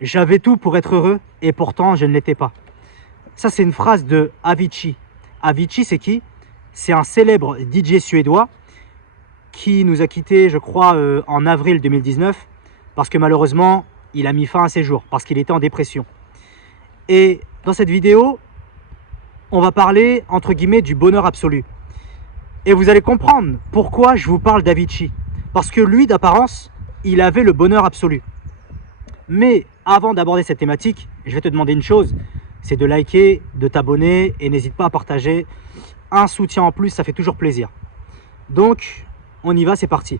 J'avais tout pour être heureux et pourtant je ne l'étais pas. Ça, c'est une phrase de Avicii. Avicii, c'est qui? C'est un célèbre DJ suédois qui nous a quittés, je crois, en avril 2019 parce que malheureusement, il a mis fin à ses jours parce qu'il était en dépression. Et dans cette vidéo, on va parler, entre guillemets, du bonheur absolu. Et vous allez comprendre pourquoi je vous parle d'Avicii. Parce que lui, d'apparence, il avait le bonheur absolu. Mais avant d'aborder cette thématique, je vais te demander une chose, c'est de liker, de t'abonner et n'hésite pas à partager. Un soutien en plus, ça fait toujours plaisir. Donc, on y va, c'est parti.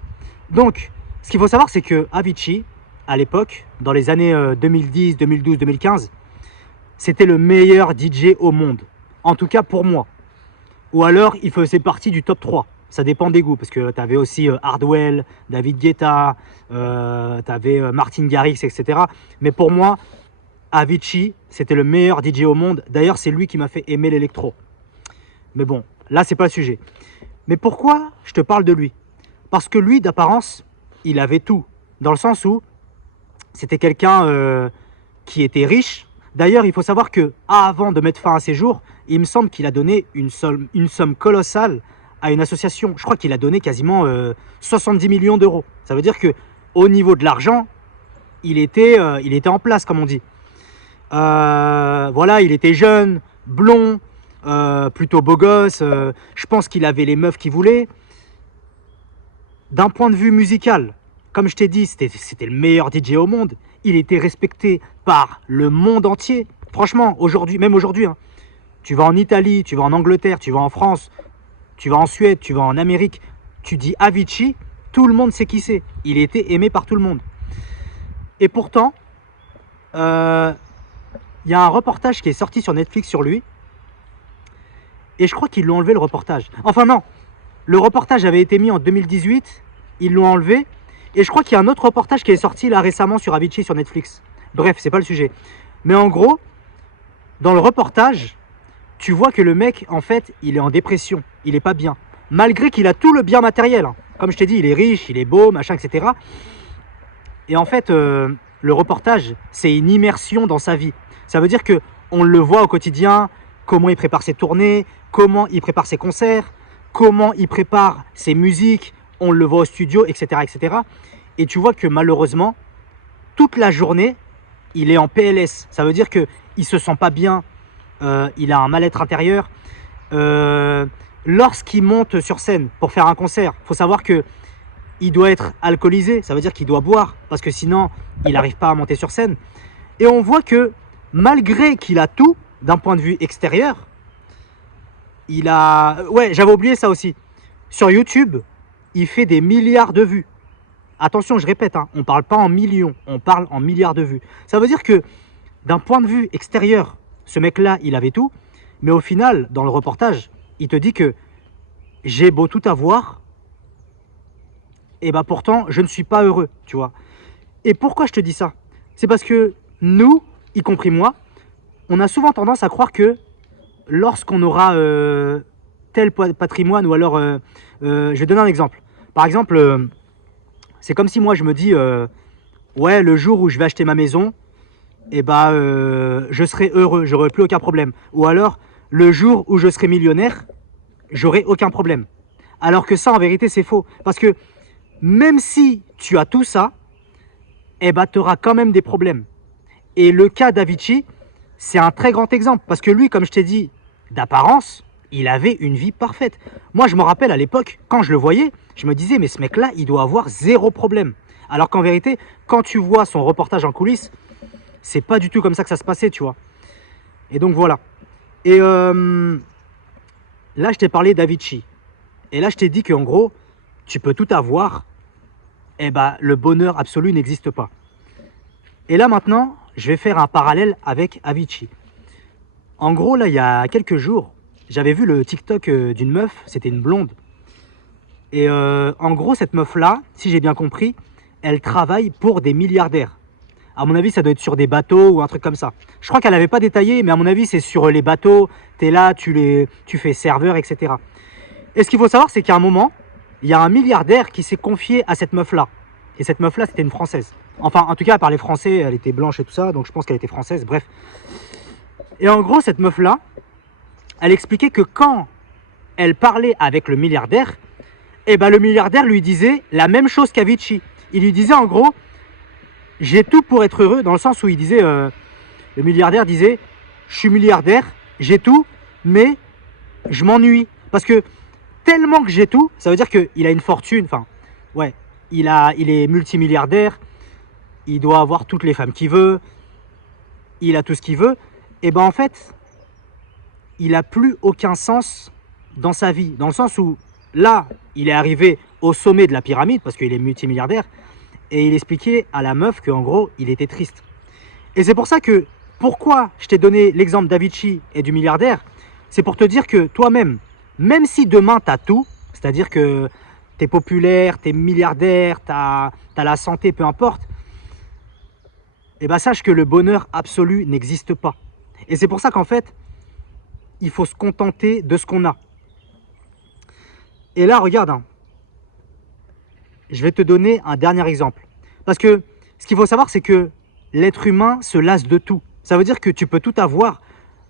Donc, ce qu'il faut savoir, c'est que Avicii, à l'époque, dans les années 2010, 2012, 2015, c'était le meilleur DJ au monde. En tout cas pour moi. Ou alors, il faisait partie du top 3. Ça dépend des goûts, parce que tu avais aussi Hardwell, David Guetta, tu avais Martin Garrix, etc. Mais pour moi, Avicii, c'était le meilleur DJ au monde. D'ailleurs, c'est lui qui m'a fait aimer l'électro. Mais bon, là, c'est pas le sujet. Mais pourquoi je te parle de lui? Parce que lui, d'apparence, il avait tout. Dans le sens où c'était quelqu'un qui était riche. D'ailleurs, il faut savoir que avant de mettre fin à ses jours, il me semble qu'il a donné une somme colossale à une association. Je crois qu'il a donné quasiment 70 millions d'euros. Ça veut dire que au niveau de l'argent, il était en place, comme on dit. Voilà, il était jeune, blond, plutôt beau gosse. Je pense qu'il avait les meufs qu'il voulait. D'un point de vue musical, comme je t'ai dit, c'était le meilleur DJ au monde. Il était respecté par le monde entier. Franchement, aujourd'hui, même aujourd'hui, hein, tu vas en Italie, tu vas en Angleterre, tu vas en France, tu vas en Suède, tu vas en Amérique, tu dis Avicii, tout le monde sait qui c'est. Il était aimé par tout le monde. Et pourtant, il y a un reportage qui est sorti sur Netflix sur lui. Et je crois qu'ils l'ont enlevé, le reportage. Enfin non, le reportage avait été mis en 2018, ils l'ont enlevé. Et je crois qu'il y a un autre reportage qui est sorti là récemment sur Avicii sur Netflix. Bref, c'est pas le sujet. Mais en gros, dans le reportage, tu vois que le mec, en fait, il est en dépression. Il est pas bien. Malgré qu'il a tout le bien matériel. Comme je t'ai dit, il est riche, il est beau, machin, etc. Et en fait, le reportage, c'est une immersion dans sa vie. Ça veut dire que on le voit au quotidien, comment il prépare ses tournées, comment il prépare ses concerts, comment il prépare ses musiques, on le voit au studio, etc., etc. Et tu vois que malheureusement, toute la journée, il est en PLS. Ça veut dire qu'il ne se sent pas bien, il a un mal-être intérieur. Lorsqu'il monte sur scène pour faire un concert, il faut savoir qu'il doit être alcoolisé, ça veut dire qu'il doit boire, parce que sinon, il n'arrive pas à monter sur scène. Et on voit que malgré qu'il a tout, d'un point de vue extérieur, il a... Ouais, j'avais oublié ça aussi. Sur YouTube, il fait des milliards de vues. Attention, je répète, hein, on ne parle pas en millions, on parle en milliards de vues. Ça veut dire que d'un point de vue extérieur, ce mec-là, il avait tout. Mais au final, dans le reportage, il te dit que j'ai beau tout avoir, et bah pourtant, je ne suis pas heureux, tu vois. Et pourquoi je te dis ça? C'est parce que nous, y compris moi, on a souvent tendance à croire que lorsqu'on aura tel patrimoine, ou alors, je vais donner un exemple. Par exemple, c'est comme si moi je me dis, ouais, le jour où je vais acheter ma maison, et bah, je serai heureux, j'aurai plus aucun problème. Ou alors, le jour où je serai millionnaire, j'aurai aucun problème. Alors que ça, en vérité, c'est faux. Parce que même si tu as tout ça, eh bah, tu auras quand même des problèmes. Et le cas d'Avicii, c'est un très grand exemple. Parce que lui, comme je t'ai dit, d'apparence, il avait une vie parfaite. Moi, je me rappelle à l'époque, quand je le voyais, je me disais, mais ce mec-là, il doit avoir zéro problème. Alors qu'en vérité, quand tu vois son reportage en coulisses, c'est pas du tout comme ça que ça se passait, tu vois. Et donc voilà. Et là, je t'ai parlé d'Avicii. Et là, je t'ai dit qu'en gros, tu peux tout avoir, et bah, le bonheur absolu n'existe pas. Et là, maintenant, je vais faire un parallèle avec Avicii. En gros, là, il y a quelques jours, j'avais vu le TikTok d'une meuf, c'était une blonde. Et en gros, cette meuf-là, si j'ai bien compris, elle travaille pour des milliardaires. À mon avis, ça doit être sur des bateaux ou un truc comme ça. Je crois qu'elle n'avait pas détaillé, mais à mon avis, c'est sur les bateaux. Tu es là, tu fais serveur, etc. Et ce qu'il faut savoir, c'est qu'à un moment, il y a un milliardaire qui s'est confié à cette meuf-là. Et cette meuf-là, c'était une Française. Enfin, en tout cas, elle parlait français, elle était blanche et tout ça, donc je pense qu'elle était française, bref. Et en gros, cette meuf-là, elle expliquait que quand elle parlait avec le milliardaire, et ben le milliardaire lui disait la même chose qu'Avicii. Il lui disait en gros, j'ai tout pour être heureux, dans le sens où il disait, le milliardaire disait, je suis milliardaire, j'ai tout, mais je m'ennuie. Parce que tellement que j'ai tout, ça veut dire qu'il a une fortune, enfin, ouais, il est multimilliardaire, il doit avoir toutes les femmes qu'il veut, il a tout ce qu'il veut, et ben en fait, il n'a plus aucun sens dans sa vie. Dans le sens où, là, il est arrivé au sommet de la pyramide, parce qu'il est multimilliardaire, et il expliquait à la meuf qu'en gros, il était triste. Et c'est pour ça que, pourquoi je t'ai donné l'exemple d'Avicii et du milliardaire, c'est pour te dire que toi-même, même si demain tu as tout, c'est-à-dire que tu es populaire, tu es milliardaire, tu as la santé, peu importe, et ben sache que le bonheur absolu n'existe pas. Et c'est pour ça qu'en fait, il faut se contenter de ce qu'on a. Et là, regarde, hein, je vais te donner un dernier exemple. Parce que ce qu'il faut savoir, c'est que l'être humain se lasse de tout. Ça veut dire que tu peux tout avoir.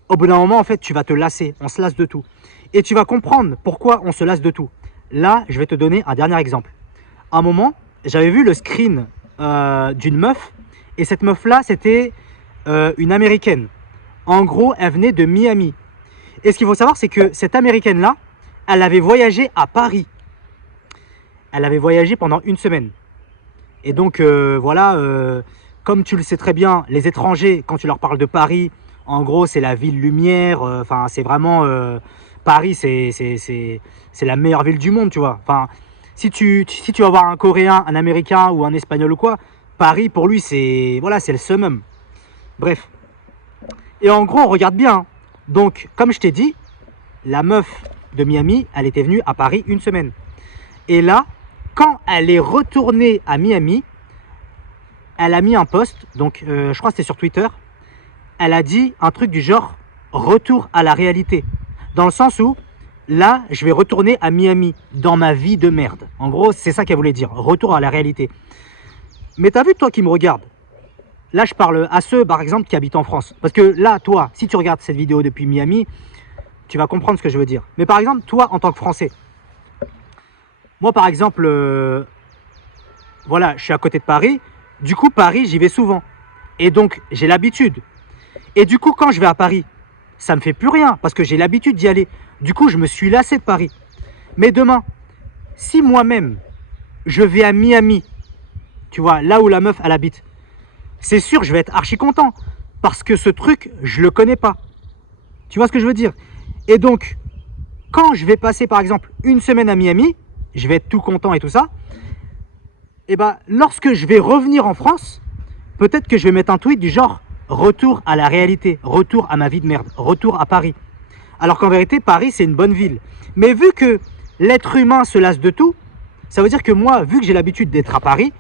Au bout d'un moment, en fait, tu vas te lasser. On se lasse de tout. Et tu vas comprendre pourquoi on se lasse de tout. Là, je vais te donner un dernier exemple. À un moment, j'avais vu le screen d'une meuf. Et cette meuf-là, c'était une Américaine. En gros, elle venait de Miami. Et ce qu'il faut savoir, c'est que cette Américaine-là, elle avait voyagé à Paris. Elle avait voyagé pendant une semaine. Et donc, voilà, comme tu le sais très bien, les étrangers, quand tu leur parles de Paris, en gros, c'est la ville lumière. Enfin, c'est vraiment... Paris, c'est la meilleure ville du monde, tu vois. Enfin, si tu vas voir un Coréen, un Américain ou un Espagnol ou quoi, Paris, pour lui, c'est voilà, c'est le summum. Bref. Et en gros, regarde bien. Hein. Donc, comme je t'ai dit, la meuf de Miami, elle était venue à Paris une semaine. Et là, quand elle est retournée à Miami, elle a mis un post, donc je crois que c'était sur Twitter, elle a dit un truc du genre « retour à la réalité ». Dans le sens où, là, je vais retourner à Miami, dans ma vie de merde. En gros, c'est ça qu'elle voulait dire, retour à la réalité. Mais t'as vu, toi qui me regardes, là, je parle à ceux, par exemple, qui habitent en France. Parce que là, toi, si tu regardes cette vidéo depuis Miami, tu vas comprendre ce que je veux dire. Mais par exemple, toi, en tant que Français, moi, par exemple, voilà, je suis à côté de Paris. Du coup, Paris, j'y vais souvent. Et donc, j'ai l'habitude. Et du coup, quand je vais à Paris, ça me fait plus rien parce que j'ai l'habitude d'y aller. Du coup, je me suis lassé de Paris. Mais demain, si moi-même, je vais à Miami, tu vois, là où la meuf, elle habite, c'est sûr, je vais être archi content parce que ce truc, je le connais pas. Tu vois ce que je veux dire? Et donc, quand je vais passer, par exemple, une semaine à Miami, je vais être tout content et tout ça. Et ben, lorsque je vais revenir en France, peut-être que je vais mettre un tweet du genre retour à la réalité, retour à ma vie de merde, retour à Paris. Alors qu'en vérité, Paris, c'est une bonne ville. Mais vu que l'être humain se lasse de tout, ça veut dire que moi, vu que j'ai l'habitude d'être à Paris,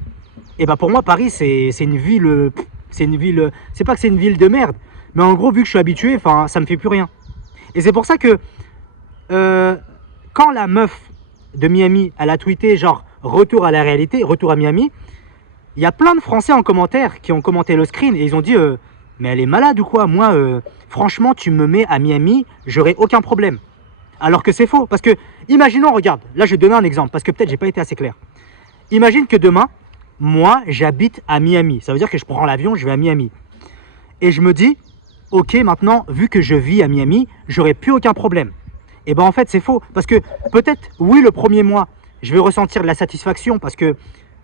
et ben pour moi, Paris, c'est une ville, c'est pas que c'est une ville de merde, mais en gros, vu que je suis habitué, enfin, ça me fait plus rien. Et c'est pour ça que quand la meuf de Miami, elle a tweeté genre retour à la réalité, retour à Miami, il y a plein de Français en commentaire qui ont commenté le screen et ils ont dit mais elle est malade ou quoi? Moi, franchement, tu me mets à Miami, j'aurai aucun problème. Alors que c'est faux. Parce que, imaginons, regarde, là je vais te donner un exemple, parce que peut-être j'ai pas été assez clair. Imagine que demain, moi, j'habite à Miami. Ça veut dire que je prends l'avion, je vais à Miami. Et je me dis, ok, maintenant, vu que je vis à Miami, j'aurai plus aucun problème. Et ben en fait, c'est faux. Parce que peut-être, oui, le premier mois, je vais ressentir de la satisfaction parce que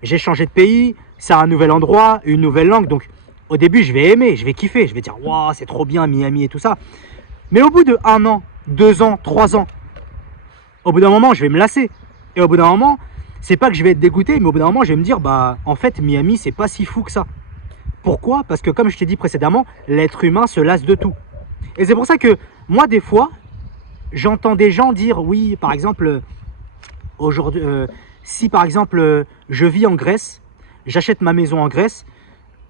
j'ai changé de pays, c'est un nouvel endroit, une nouvelle langue. Donc, au début, je vais aimer, je vais kiffer, je vais dire, waouh, c'est trop bien Miami et tout ça. Mais au bout de 1 an, 2 ans, 3 ans, au bout d'un moment, je vais me lasser. Et au bout d'un moment, c'est pas que je vais être dégoûté, mais au bout d'un moment, je vais me dire, bah, en fait, Miami, c'est pas si fou que ça. Pourquoi? Parce que, comme je t'ai dit précédemment, l'être humain se lasse de tout. Et c'est pour ça que, moi, des fois, j'entends des gens dire, oui, par exemple, aujourd'hui, si par exemple, je vis en Grèce, j'achète ma maison en Grèce,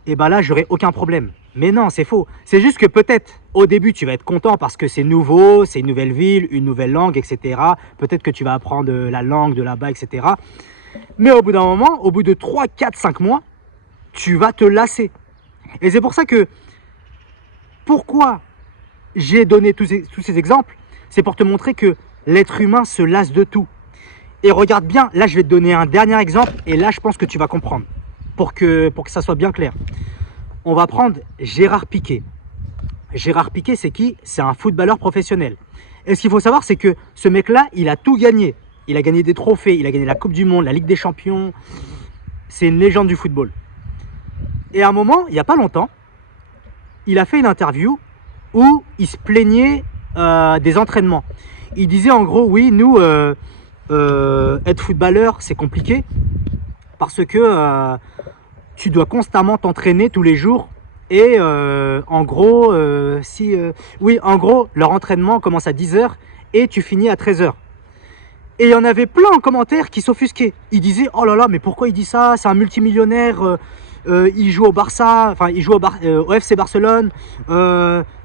et ben là, j'aurai aucun problème. Mais non, c'est faux. C'est juste que peut-être, au début, tu vas être content parce que c'est nouveau, c'est une nouvelle ville, une nouvelle langue, etc. Peut-être que tu vas apprendre la langue de là-bas, etc. Mais au bout d'un moment, au bout de 3, 4, 5 mois, tu vas te lasser. Et c'est pour ça que, pourquoi j'ai donné tous ces exemples, c'est pour te montrer que l'être humain se lasse de tout. Et regarde bien, là je vais te donner un dernier exemple, et là je pense que tu vas comprendre, pour que ça soit bien clair. On va prendre Gérard Piqué. Gérard Piqué, c'est qui? C'est un footballeur professionnel. Et ce qu'il faut savoir, c'est que ce mec-là, il a tout gagné. Il a gagné des trophées, il a gagné la Coupe du Monde, la Ligue des Champions. C'est une légende du football. Et à un moment, il n'y a pas longtemps, il a fait une interview où il se plaignait des entraînements. Il disait en gros, oui, nous, être footballeur, c'est compliqué parce que tu dois constamment t'entraîner tous les jours. Et en gros, oui, en gros, leur entraînement commence à 10 h et tu finis à 13 h. Et il y en avait plein en commentaire qui s'offusquaient. Ils disaient, oh là là, mais pourquoi il dit ça? C'est un multimillionnaire, il joue au Barça, enfin, il joue au FC Barcelone.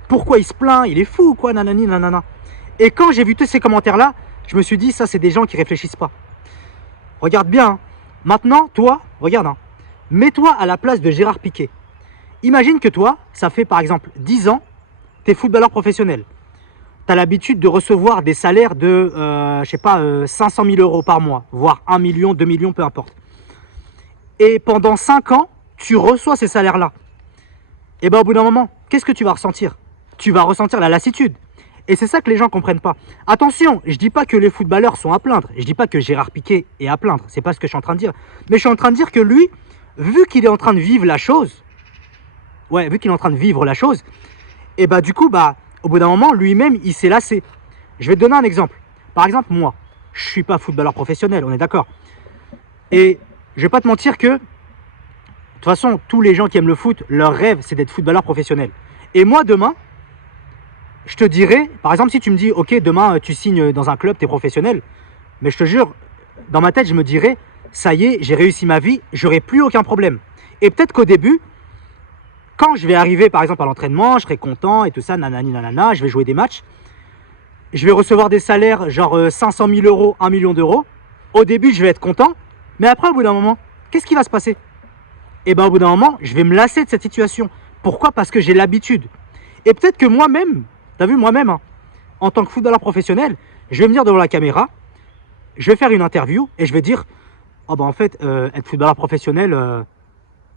Pourquoi il se plaint? Il est fou, quoi, nanani, nanana. Et quand j'ai vu tous ces commentaires-là, je me suis dit, ça, c'est des gens qui réfléchissent pas. Regarde bien. Hein. Maintenant, toi, regarde, hein, mets-toi à la place de Gérard Piqué. Imagine que toi, ça fait par exemple 10 ans, tu es footballeur professionnel. Tu as l'habitude de recevoir des salaires de, je sais pas, 500 000 euros par mois, voire 1 million, 2 millions, peu importe. Et pendant 5 ans, tu reçois ces salaires-là. Et bien au bout d'un moment, qu'est-ce que tu vas ressentir? Tu vas ressentir la lassitude. Et c'est ça que les gens ne comprennent pas. Attention, je ne dis pas que les footballeurs sont à plaindre. Je ne dis pas que Gérard Piqué est à plaindre. C'est pas ce que je suis en train de dire. Mais je suis en train de dire que lui, vu qu'il est en train de vivre la chose, et bah du coup, au bout d'un moment, lui-même, il s'est lassé. Je vais te donner un exemple. Par exemple, moi, je ne suis pas footballeur professionnel, on est d'accord. Et je ne vais pas te mentir que, de toute façon, tous les gens qui aiment le foot, leur rêve, c'est d'être footballeur professionnel. Et moi, demain, je te dirais, par exemple, si tu me dis, ok, demain, tu signes dans un club, tu es professionnel, mais je te jure, dans ma tête, je me dirais, ça y est, j'ai réussi ma vie, j'aurai plus aucun problème. Et peut-être qu'au début, quand je vais arriver, par exemple, à l'entraînement, je serai content et tout ça, nanani, nanana, je vais jouer des matchs, je vais recevoir des salaires genre 500 000 euros, 1 million d'euros. Au début, je vais être content, mais après, au bout d'un moment, qu'est-ce qui va se passer? Et bien, au bout d'un moment, je vais me lasser de cette situation. Pourquoi? Parce que j'ai l'habitude. Et peut-être que moi-même, t'as vu, moi-même, hein, en tant que footballeur professionnel, je vais me dire devant la caméra, je vais faire une interview et je vais dire, oh en fait, être footballeur professionnel,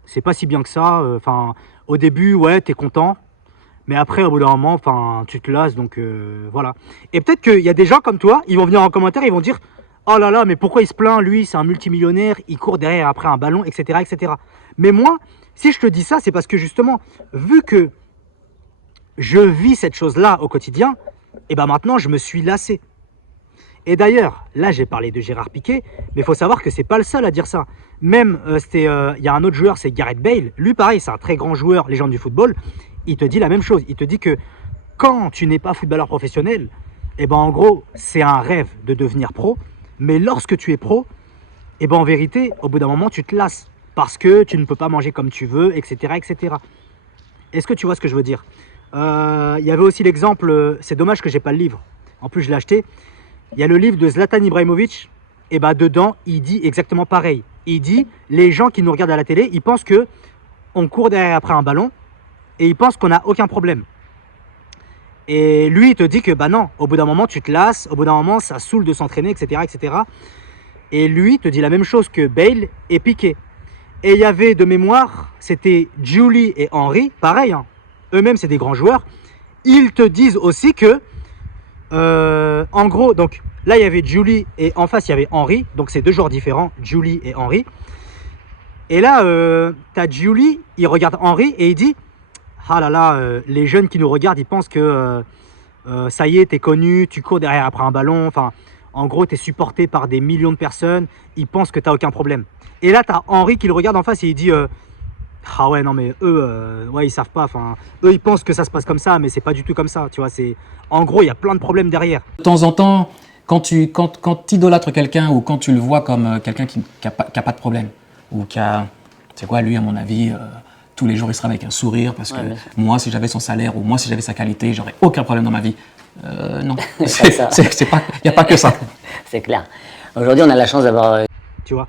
c'est pas si bien que ça. Enfin, au début, ouais, t'es content, mais après, au bout d'un moment, enfin, tu te lasses, donc voilà. Et peut-être qu'il y a des gens comme toi, ils vont venir en commentaire, ils vont dire, oh là là, mais pourquoi il se plaint, lui, c'est un multimillionnaire, il court derrière après un ballon, etc., etc. Mais moi, si je te dis ça, c'est parce que justement, vu que je vis cette chose-là au quotidien, et ben maintenant, je me suis lassé. Et d'ailleurs, là, j'ai parlé de Gérard Piqué, mais il faut savoir que c'est pas le seul à dire ça. Même, il y a un autre joueur, c'est Gareth Bale. Lui, pareil, c'est un très grand joueur, légende du football. Il te dit la même chose. Il te dit que quand tu n'es pas footballeur professionnel, et ben en gros, c'est un rêve de devenir pro. Mais lorsque tu es pro, et ben en vérité, au bout d'un moment, tu te lasses parce que tu ne peux pas manger comme tu veux, etc., etc. Est-ce que tu vois ce que je veux dire? Il y avait aussi l'exemple, c'est dommage que j'ai pas le livre. En plus, je l'ai acheté. Il y a le livre de Zlatan Ibrahimovic. Et ben dedans, il dit exactement pareil. Il dit, les gens qui nous regardent à la télé, ils pensent que on court derrière après un ballon et ils pensent qu'on n'a aucun problème. Et lui, il te dit que bah non, au bout d'un moment, tu te lasses, au bout d'un moment, ça saoule de s'entraîner, etc., etc. Et lui, il te dit la même chose que Bale et Piqué. Et il y avait de mémoire, c'était Julie et Henry, pareil, hein, eux-mêmes, c'est des grands joueurs. Ils te disent aussi que, en gros, donc là, il y avait Julie et en face, il y avait Henry. Donc, c'est deux joueurs différents, Julie et Henry. Et là, tu as Julie, il regarde Henry et il dit, ah là là, les jeunes qui nous regardent, ils pensent que ça y est, t'es connu, tu cours derrière après un ballon. Enfin, en gros, t'es supporté par des millions de personnes. Ils pensent que t'as aucun problème. Et là, t'as Henry qui le regarde en face et il dit, ah ouais, non, mais eux, ouais, ils savent pas. Enfin, eux, ils pensent que ça se passe comme ça, mais c'est pas du tout comme ça. Tu vois, c'est, en gros, il y a plein de problèmes derrière. De temps en temps, quand tu idolâtres quelqu'un ou quand tu le vois comme quelqu'un qui a pas de problème ou qui a, c'est quoi, lui, à mon avis, tous les jours, il sera avec un sourire parce que moi, si j'avais son salaire ou moi, si j'avais sa qualité, j'aurais aucun problème dans ma vie. Non, il n'y a pas que ça. C'est clair. Aujourd'hui, on a la chance d'avoir... tu vois.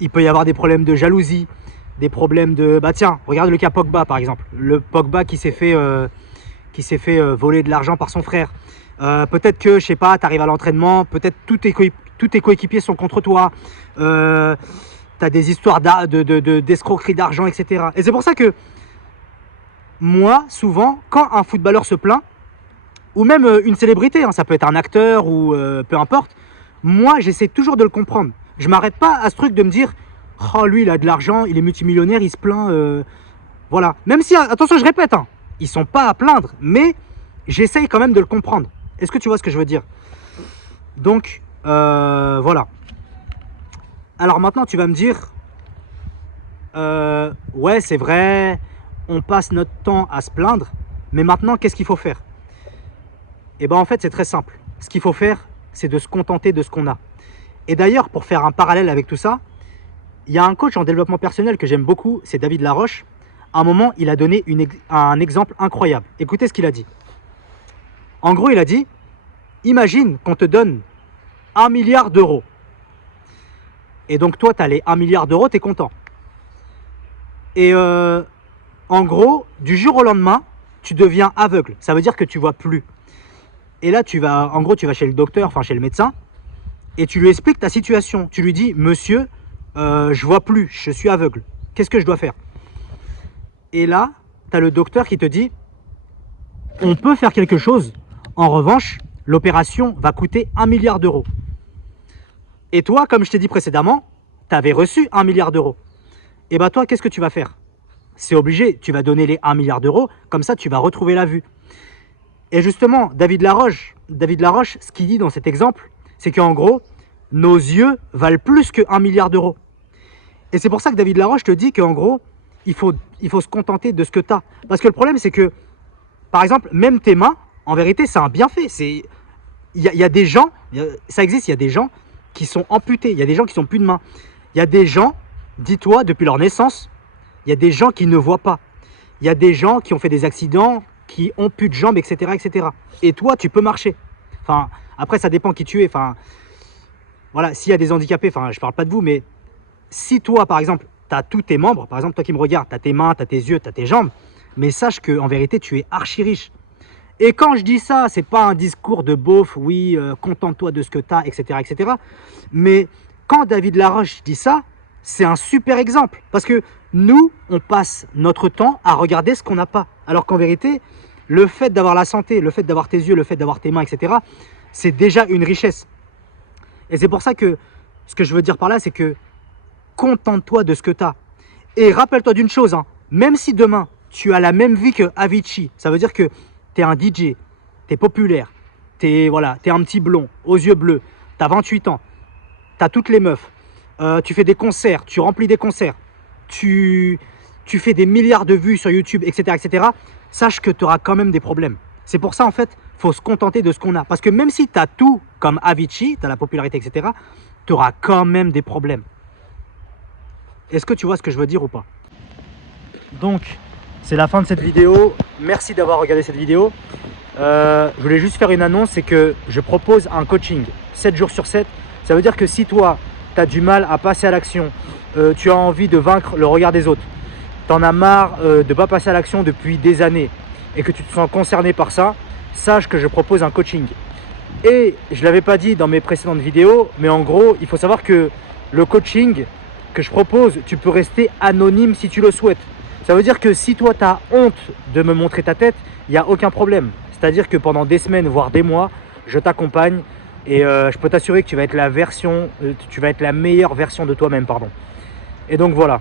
Il peut y avoir des problèmes de jalousie, des problèmes de... Bah tiens, regarde le cas Pogba par exemple. Le Pogba qui s'est fait voler de l'argent par son frère. Peut-être que, je sais pas, tu arrives à l'entraînement, peut-être tous tes coéquipiers sont contre toi. Tu as des histoires d'escroquerie d'argent, etc. Et c'est pour ça que moi, souvent, quand un footballeur se plaint, ou même une célébrité, hein, ça peut être un acteur ou peu importe, moi, j'essaie toujours de le comprendre. Je m'arrête pas à ce truc de me dire « Oh, lui, il a de l'argent, il est multimillionnaire, il se plaint. Voilà. Même si, attention, je répète, hein, ils sont pas à plaindre, mais j'essaye quand même de le comprendre. Est-ce que tu vois ce que je veux dire? Donc, voilà. Alors maintenant, tu vas me dire ouais, c'est vrai, on passe notre temps à se plaindre, mais maintenant, qu'est-ce qu'il faut faire? Et bien, en fait, c'est très simple. Ce qu'il faut faire, c'est de se contenter de ce qu'on a. Et d'ailleurs, pour faire un parallèle avec tout ça, il y a un coach en développement personnel que j'aime beaucoup, c'est David Laroche. À un moment, il a donné un exemple incroyable. Écoutez ce qu'il a dit. En gros, il a dit, imagine qu'on te donne 1 milliard d'euros. Et donc, toi, tu as les 1 milliard d'euros, tu es content. Et en gros, du jour au lendemain, tu deviens aveugle. Ça veut dire que tu vois plus. Et là, tu vas chez le docteur, enfin chez le médecin, et tu lui expliques ta situation. Tu lui dis, monsieur, je vois plus, je suis aveugle. Qu'est-ce que je dois faire? Et là, tu as le docteur qui te dit, on peut faire quelque chose. En revanche, l'opération va coûter 1 milliard d'euros. Et toi, comme je t'ai dit précédemment, tu avais reçu 1 milliard d'euros. Et bien toi, qu'est-ce que tu vas faire? C'est obligé, tu vas donner les 1 milliard d'euros, comme ça tu vas retrouver la vue. Et justement, David Laroche, ce qu'il dit dans cet exemple, c'est qu'en gros, nos yeux valent plus que 1 milliard d'euros. Et c'est pour ça que David Laroche te dit qu'en gros, il faut se contenter de ce que tu as. Parce que le problème, c'est que, par exemple, même tes mains, en vérité, c'est un bienfait. Il y a des gens, ça existe, il y a des gens qui sont amputés, il y a des gens qui n'ont plus de mains. Il y a des gens, dis-toi, depuis leur naissance, il y a des gens qui ne voient pas. Il y a des gens qui ont fait des accidents, qui ont plus de jambes, etc., etc. Et toi, tu peux marcher. Enfin, après, ça dépend qui tu es. Enfin, voilà, s'il y a des handicapés, enfin, je parle pas de vous, mais si toi, par exemple, tu as tous tes membres, par exemple, toi qui me regardes, tu as tes mains, tu as tes yeux, tu as tes jambes, mais sache qu'en vérité, tu es archi riche. Et quand je dis ça, c'est pas un discours de beauf, oui, contente-toi de ce que tu as, etc., etc. Mais quand David Laroche dit ça, c'est un super exemple. Parce que nous, on passe notre temps à regarder ce qu'on n'a pas. Alors qu'en vérité, le fait d'avoir la santé, le fait d'avoir tes yeux, le fait d'avoir tes mains, etc., c'est déjà une richesse. Et c'est pour ça que ce que je veux dire par là, c'est que contente-toi de ce que tu as. Et rappelle-toi d'une chose, hein, même si demain, tu as la même vie que Avicii, ça veut dire que tu es un DJ, tu es populaire, tu es un petit blond, aux yeux bleus, tu as 28 ans, tu as toutes les meufs, tu fais des concerts, tu remplis des concerts, tu fais des milliards de vues sur YouTube, etc., etc., sache que tu auras quand même des problèmes. C'est pour ça, en fait, il faut se contenter de ce qu'on a. Parce que même si tu as tout comme Avicii, tu as la popularité, etc., tu auras quand même des problèmes. Est-ce que tu vois ce que je veux dire ou pas? Donc, c'est la fin de cette vidéo. Merci d'avoir regardé cette vidéo. Je voulais juste faire une annonce, c'est que je propose un coaching 7 jours sur 7. Ça veut dire que si toi, tu as du mal à passer à l'action, tu as envie de vaincre le regard des autres, tu en as marre de ne pas passer à l'action depuis des années et que tu te sens concerné par ça, sache que je propose un coaching. Et je ne l'avais pas dit dans mes précédentes vidéos, mais en gros, il faut savoir que le coaching que je propose, tu peux rester anonyme si tu le souhaites. Ça veut dire que si toi, tu as honte de me montrer ta tête, il n'y a aucun problème. C'est-à-dire que pendant des semaines, voire des mois, je t'accompagne et je peux t'assurer que tu vas être la meilleure version de toi-même, pardon. Et donc voilà.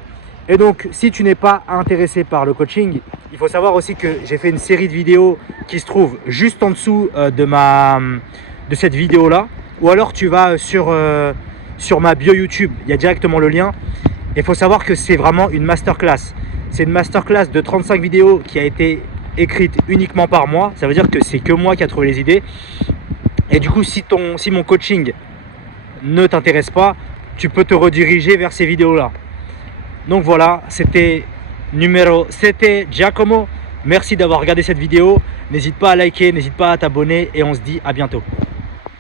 Et donc, si tu n'es pas intéressé par le coaching, il faut savoir aussi que j'ai fait une série de vidéos qui se trouvent juste en dessous de cette vidéo-là. Ou alors tu vas sur ma bio YouTube, il y a directement le lien. Il faut savoir que c'est vraiment une masterclass. C'est une masterclass de 35 vidéos qui a été écrite uniquement par moi. Ça veut dire que c'est que moi qui a trouvé les idées. Et du coup, si mon coaching ne t'intéresse pas, tu peux te rediriger vers ces vidéos-là. Donc voilà, c'était Giacomo. Merci d'avoir regardé cette vidéo. N'hésite pas à liker, n'hésite pas à t'abonner et on se dit à bientôt.